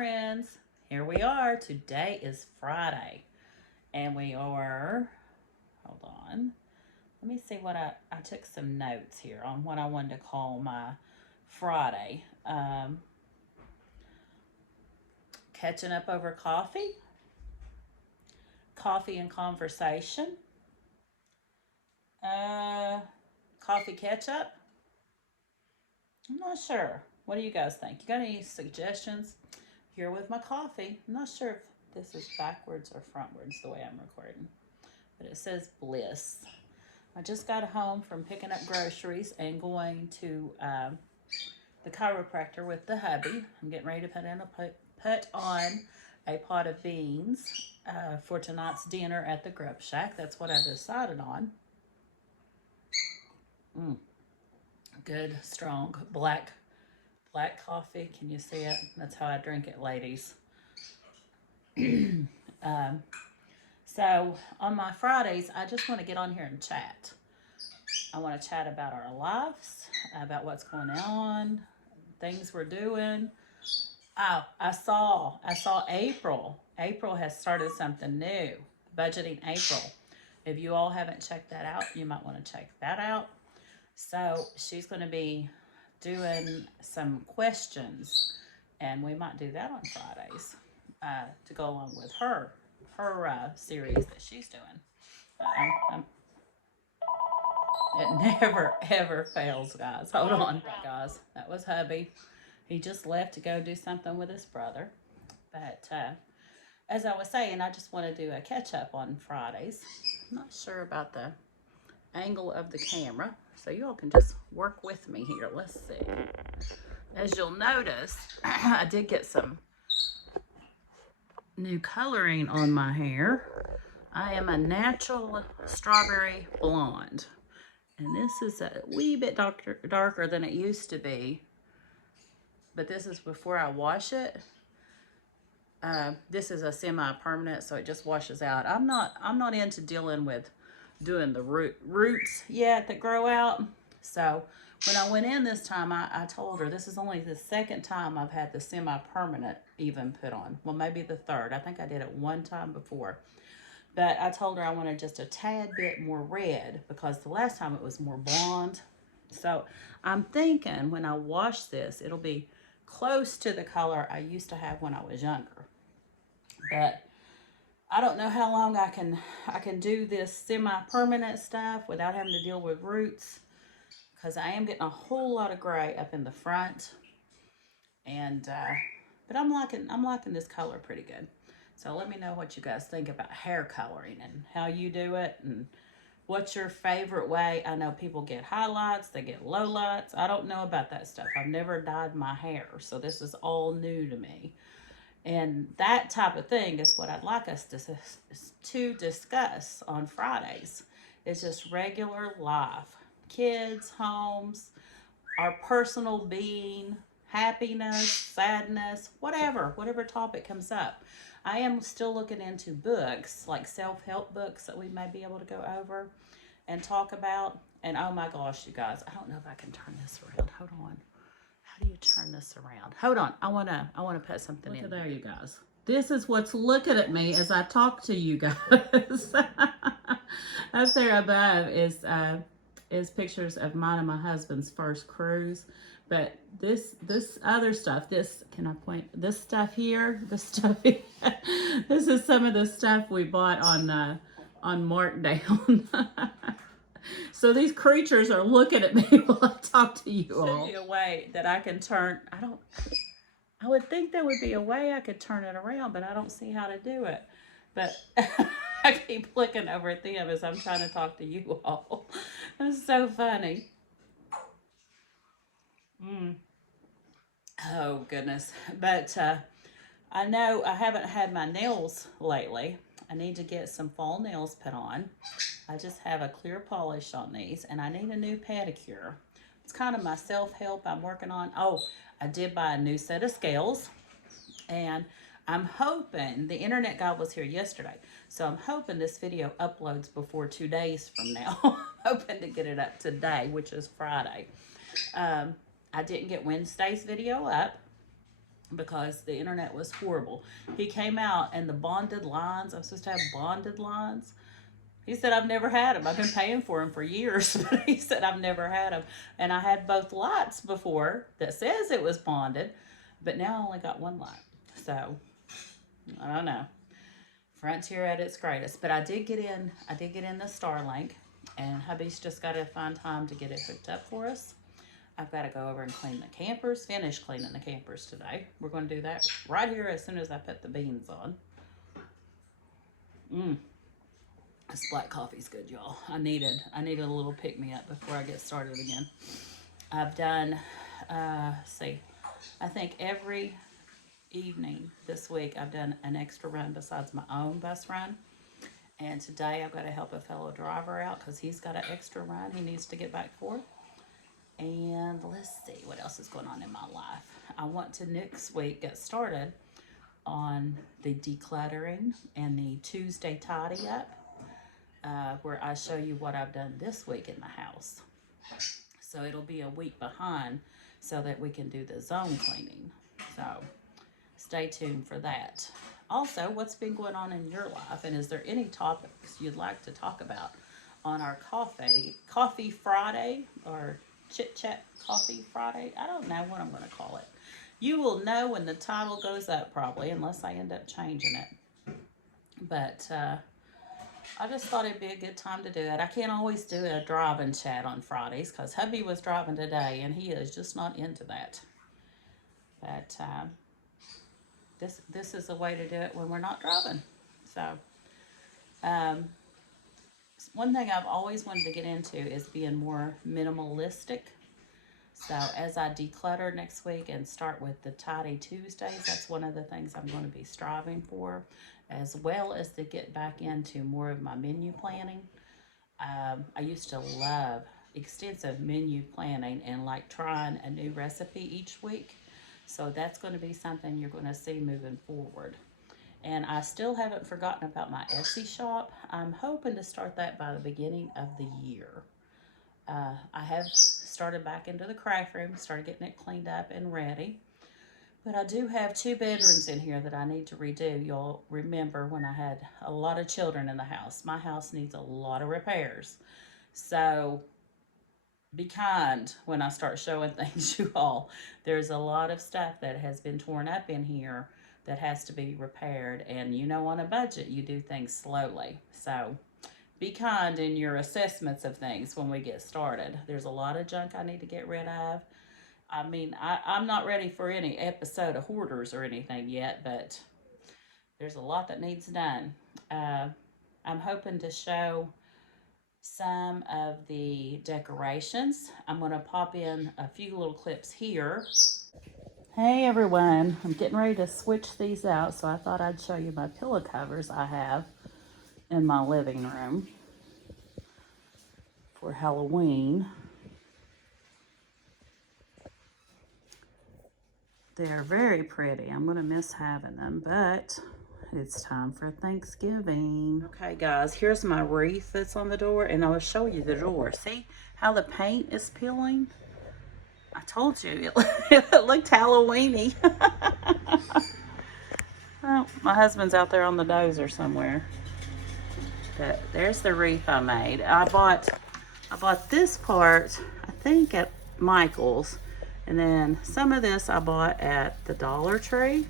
friends, here we are. Today is Friday and we are, hold on, let me see what I took some notes here on what I wanted to call my Friday. Catching up over coffee, coffee and conversation, coffee ketchup. I'm not sure. What do you guys think? You got any suggestions? Here with my coffee. I'm not sure if this is backwards or frontwards the way I'm recording, but it says bliss. I just got home from picking up groceries and going to the chiropractor with the hubby. I'm getting ready to put on a pot of beans for tonight's dinner at the Grub Shack. That's what I decided on. Good, strong, black coffee. Can you see it? That's how I drink it, ladies. So on my Fridays, I just want to get on here and chat. I want to chat about our lives, about what's going on, things we're doing. Oh, I saw April. April has started something new, Budgeting April. If you all haven't checked that out, you might want to check that out. So she's going to be doing some questions, and we might do that on Fridays to go along with her series that she's doing. It never ever fails, guys. Hold on, guys. That was hubby. He just left to go do something with his brother. But as I was saying, I just want to do a catch up on Fridays. I'm not sure about the angle of the camera, so you all can just work with me here. Let's see. As you'll notice, I did get some new coloring on my hair. I am a natural strawberry blonde, and this is a wee bit darker than it used to be, but this is before I wash it. This is a semi-permanent, so it just washes out. I'm not into dealing with doing the roots yet that grow out. So when I went in this time, I told her this is only the second time I've had the semi-permanent even put on. Well, maybe the third. I think I did it one time before. But I told her I wanted just a tad bit more red because the last time it was more blonde. So I'm thinking when I wash this, it'll be close to the color I used to have when I was younger. But I don't know how long I can do this semi-permanent stuff without having to deal with roots, because I am getting a whole lot of gray up in the front, and but I'm liking this color pretty good. So let me know what you guys think about hair coloring and how you do it and what's your favorite way. I know people get highlights, they get lowlights. I don't know about that stuff. I've never dyed my hair, so this is all new to me. And that type of thing is what I'd like us to discuss on Fridays. It's just regular life. Kids, homes, our personal being, happiness, sadness, whatever topic comes up. I am still looking into books, like self-help books that we may be able to go over and talk about. And oh my gosh, you guys, I don't know if I can turn this around. Hold on. How do you turn this around? Hold on. I wanna put something in. There, you guys. This is what's looking at me as I talk to you guys. Up there above is pictures of mine and my husband's first cruise. But this other stuff, can I point? This stuff here, this is some of the stuff we bought on Markdown. So these creatures are looking at me while I talk to you all. There's a way that I can turn, I would think there would be a way I could turn it around, but I don't see how to do it. But I keep looking over at them as I'm trying to talk to you all. That's so funny. Oh, goodness. But I know I haven't had my nails lately. I need to get some fall nails put on. I just have a clear polish on these, and I need a new pedicure. It's kind of my self-help I'm working on. Oh, I did buy a new set of scales, and I'm hoping, the internet guy was here yesterday, so I'm hoping this video uploads before 2 days from now. I'm hoping to get it up today, which is Friday. I didn't get Wednesday's video up, because the internet was horrible. He came out and the bonded lines, I'm supposed to have bonded lines. He said, I've never had them. I've been paying for them for years, but he said, I've never had them. And I had both lights before that says it was bonded, but now I only got one light. So, I don't know. Frontier at its greatest. But I did get in the Starlink, and hubby's just got to find time to get it hooked up for us. I've got to go over and clean the campers, finish cleaning the campers today. We're going to do that right here as soon as I put the beans on. This black coffee's good, y'all. I needed a little pick-me-up before I get started again. I've done, I think every evening this week I've done an extra run besides my own bus run. And today I've got to help a fellow driver out because he's got an extra run he needs to get back for. And let's see what else is going on in my life. I want to next week get started on the decluttering and the Tuesday tidy up, where I show you what I've done this week in the house. So it'll be a week behind so that we can do the zone cleaning. So stay tuned for that. Also, what's been going on in your life, and is there any topics you'd like to talk about on our Coffee Friday, or Chit Chat Coffee Friday? I don't know what I'm going to call it. You will know when the title goes up probably, unless I end up changing it. But I just thought it'd be a good time to do it. I can't always do a driving chat on Fridays because hubby was driving today and he is just not into that. But this is a way to do it when we're not driving. So one thing I've always wanted to get into is being more minimalistic. So as I declutter next week and start with the Tidy Tuesdays, that's one of the things I'm going to be striving for, as well as to get back into more of my menu planning. I used to love extensive menu planning and like trying a new recipe each week. So that's going to be something you're going to see moving forward. And I still haven't forgotten about my Etsy shop. I'm hoping to start that by the beginning of the year. I have started back into the craft room, started getting it cleaned up and ready. But I do have 2 bedrooms in here that I need to redo. You'll remember when I had a lot of children in the house. My house needs a lot of repairs. So be kind when I start showing things, you all. There's a lot of stuff that has been torn up in here that has to be repaired. And you know, on a budget, you do things slowly. So be kind in your assessments of things when we get started. There's a lot of junk I need to get rid of. I mean, I'm not ready for any episode of Hoarders or anything yet, but there's a lot that needs done. I'm hoping to show some of the decorations. I'm going to pop in a few little clips here. Hey everyone, I'm getting ready to switch these out, so I thought I'd show you my pillow covers I have in my living room for Halloween. They're very pretty. I'm going to miss having them, but it's time for Thanksgiving. Okay, guys, here's my wreath that's on the door, and I'll show you the door. See how the paint is peeling? I told you, it looked Halloween-y. Oh, my husband's out there on the dozer somewhere. But there's the wreath I made. I bought this part, I think, at Michael's. And then some of this I bought at the Dollar Tree.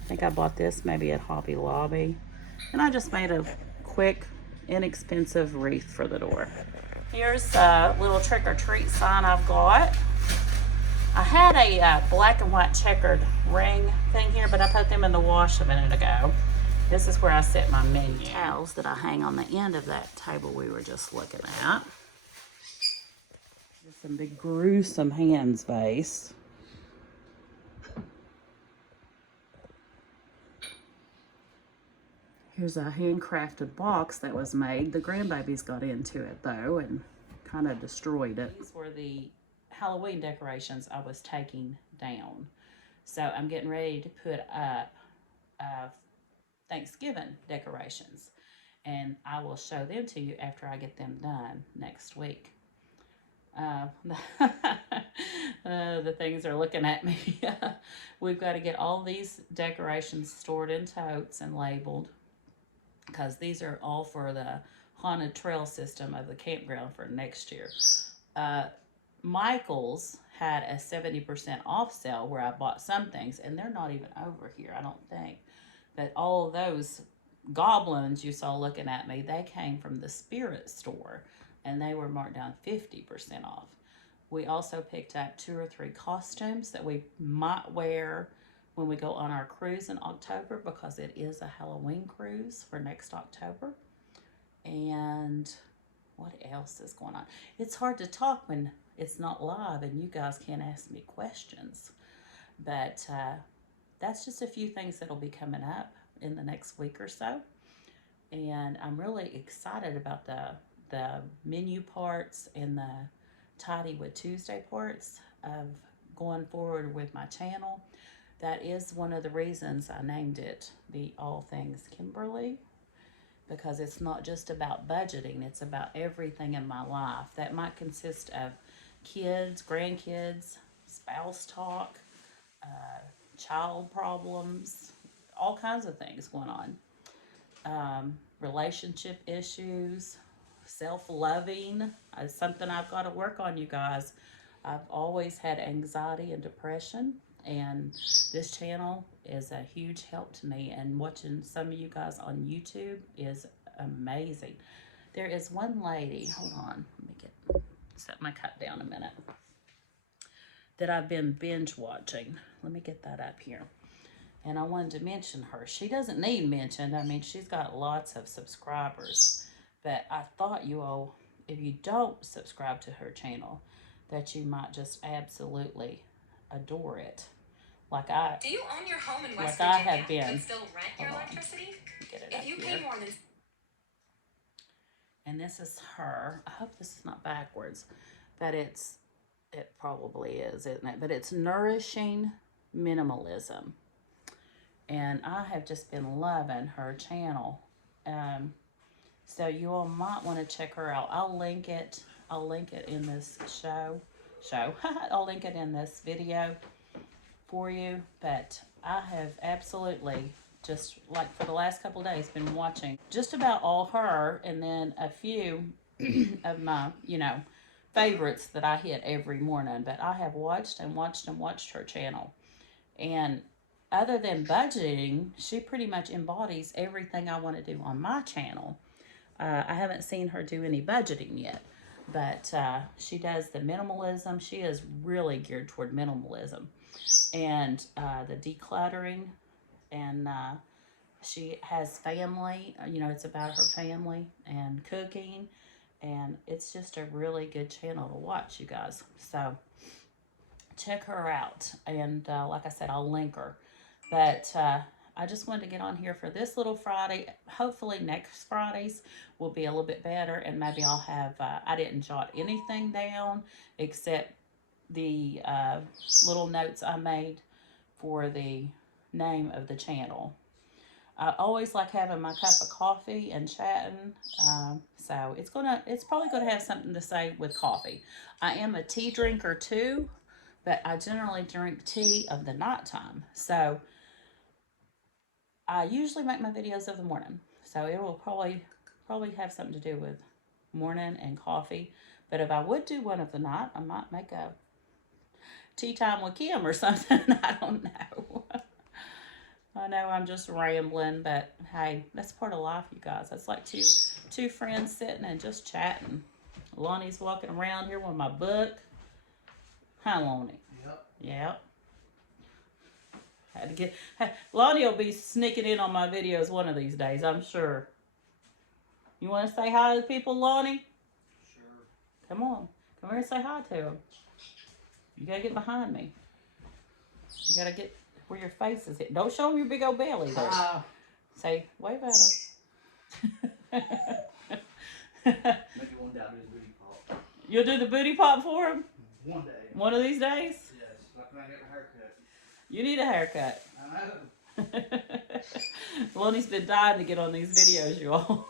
I think I bought this maybe at Hobby Lobby. And I just made a quick, inexpensive wreath for the door. Here's a little trick-or-treat sign I've got. I had a black and white checkered ring thing here, but I put them in the wash a minute ago. This is where I set my menu. Towels that I hang on the end of that table we were just looking at. Some big gruesome hands vase. Here's a handcrafted box that was made. The grandbabies got into it though and kind of destroyed it. These were the Halloween decorations I was taking down. So I'm getting ready to put up Thanksgiving decorations. And I will show them to you after I get them done next week. The things are looking at me. We've got to get all these decorations stored in totes and labeled, because these are all for the haunted trail system of the campground for next year. Michael's had a 70% off sale where I bought some things, and they're not even over here, I don't think. But all of those goblins you saw looking at me, they came from the spirit store, and they were marked down 50% off. We also picked up 2 or 3 costumes that we might wear when we go on our cruise in October, because it is a Halloween cruise for next October. And what else is going on? It's hard to talk when it's not live and you guys can't ask me questions. But that's just a few things that'll be coming up in the next week or so. And I'm really excited about the menu parts and the Tidy with Tuesday parts of going forward with my channel. That is one of the reasons I named it the All Things Kimberly, because it's not just about budgeting, it's about everything in my life. That might consist of kids, grandkids, spouse talk, child problems, all kinds of things going on. Relationship issues, self-loving is something I've got to work on, you guys. I've always had anxiety and depression, and this channel is a huge help to me, and watching some of you guys on YouTube is amazing. There is one lady, hold on, let me set my cup down a minute, that I've been binge watching. Let me get that up here. And I wanted to mention her. She doesn't need mentioned. I mean, she's got lots of subscribers. But I thought you all, if you don't subscribe to her channel, that you might just absolutely adore it. Like I Do you own your home in West Virginia, have been, but still rent your electricity? Get it if up you here. pay more than... And this is her. I hope this is not backwards, but it probably is, isn't it? But it's Nourishing Minimalism. And I have just been loving her channel. So you all might want to check her out. I'll link it in this show. I'll link it in this video for you. But I have absolutely, just like for the last couple of days, been watching just about all her, and then a few of my, favorites that I hit every morning. But I have watched her channel. And other than budgeting, she pretty much embodies everything I want to do on my channel. I haven't seen her do any budgeting yet, but she does the minimalism. She is really geared toward minimalism and the decluttering, and she has family. It's about her family and cooking, and it's just a really good channel to watch, you guys. So check her out, and like I said, I'll link her. But I just wanted to get on here for this little Friday. Hopefully next Fridays will be a little bit better, and maybe I'll have, I didn't jot anything down except the little notes I made for the name of the channel. I always like having my cup of coffee and chatting, so it's probably gonna have something to say with coffee. I am a tea drinker too, but I generally drink tea of the nighttime. So I usually make my videos of the morning. So it will probably have something to do with morning and coffee. But if I would do one of the night, I might make a tea time with Kim or something. I don't know. I know I'm just rambling, but hey, that's part of life, you guys. That's like two friends sitting and just chatting. Lonnie's walking around here with my book. Hi, Lonnie. Yep. Had to get. Lonnie will be sneaking in on my videos one of these days, I'm sure. You want to say hi to people, Lonnie? Sure. Come on. Come here and say hi to them. You got to get behind me. You got to get where your face is hit. Don't show them your big old belly there. Say, wave at them. Maybe one day I'll do the booty pop. You'll do the booty pop for him? One day. One of these days? Yes, like when I get my haircut. You need a haircut. I know. Lonnie's been dying to get on these videos, you all.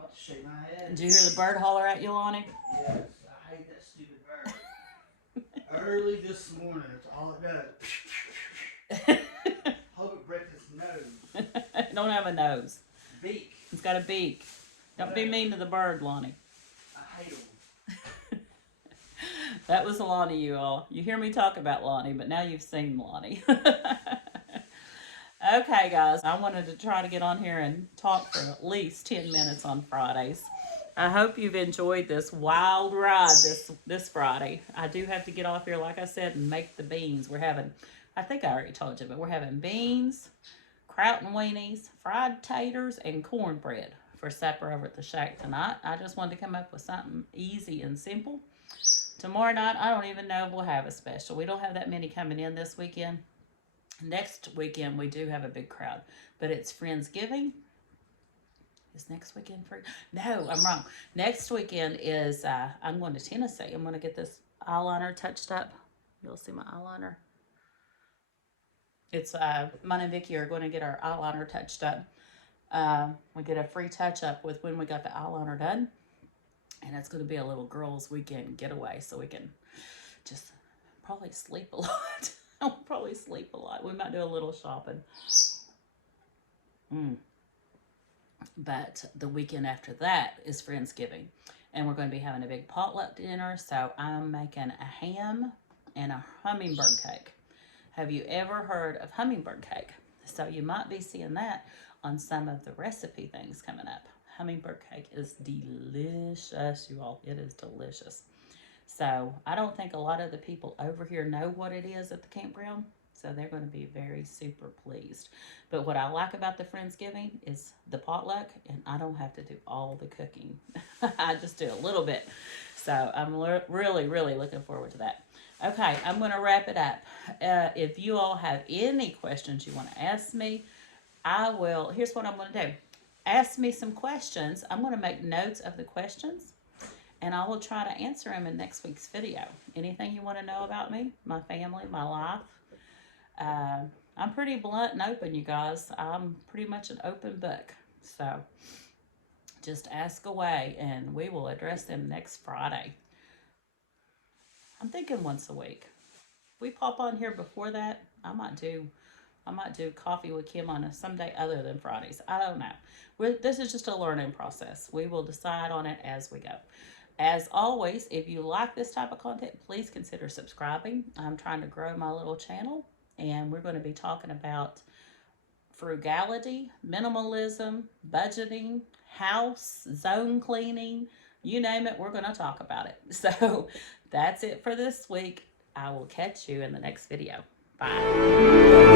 about to shake my head. Did you hear the bird holler at you, Lonnie? Yes, I hate that stupid bird. Early this morning, that's all it does. Hope it breaks its nose. It don't have a nose. Beak. It's got a beak. Don't be mean to the bird, Lonnie. I hate them. That was Lonnie, you all. You hear me talk about Lonnie, but now you've seen Lonnie. Okay, guys, I wanted to try to get on here and talk for at least 10 minutes on Fridays. I hope you've enjoyed this wild ride this Friday. I do have to get off here, like I said, and make the beans. We're having, I think I already told you, but we're having beans, kraut and weenies, fried taters, and cornbread for supper over at the shack tonight. I just wanted to come up with something easy and simple. Tomorrow night, I don't even know if we'll have a special. We don't have that many coming in this weekend. Next weekend, we do have a big crowd, but it's Friendsgiving. Is next weekend free? No, I'm wrong. Next weekend is, I'm going to Tennessee. I'm going to get this eyeliner touched up. You'll see my eyeliner. It's, mine and Vicky are going to get our eyeliner touched up. We get a free touch up with when we got the eyeliner done. And it's going to be a little girls' weekend getaway, so we can just probably sleep a lot. I'll probably sleep a lot. We might do a little shopping. But the weekend after that is Friendsgiving. And we're going to be having a big potluck dinner. So I'm making a ham and a hummingbird cake. Have you ever heard of hummingbird cake? So you might be seeing that on some of the recipe things coming up. Hummingbird cake is delicious, you all. It is delicious. So I don't think a lot of the people over here know what it is at the campground. So they're going to be very super pleased. But what I like about the Friendsgiving is the potluck, and I don't have to do all the cooking. I just do a little bit. So I'm really, really looking forward to that. Okay, I'm going to wrap it up. If you all have any questions you want to ask me, I will. Here's what I'm going to do. Ask me some questions. I'm going to make notes of the questions, and I will try to answer them in next week's video. Anything you want to know about me, my family, my life. I'm pretty blunt and open, you guys. I'm pretty much an open book. So just ask away, and we will address them next Friday. I'm thinking once a week. If we pop on here before that, I might do Coffee with Kim on some day other than Fridays. I don't know. This is just a learning process. We will decide on it as we go. As always, if you like this type of content, please consider subscribing. I'm trying to grow my little channel, and we're going to be talking about frugality, minimalism, budgeting, house, zone cleaning, you name it, we're going to talk about it. So that's it for this week. I will catch you in the next video. Bye.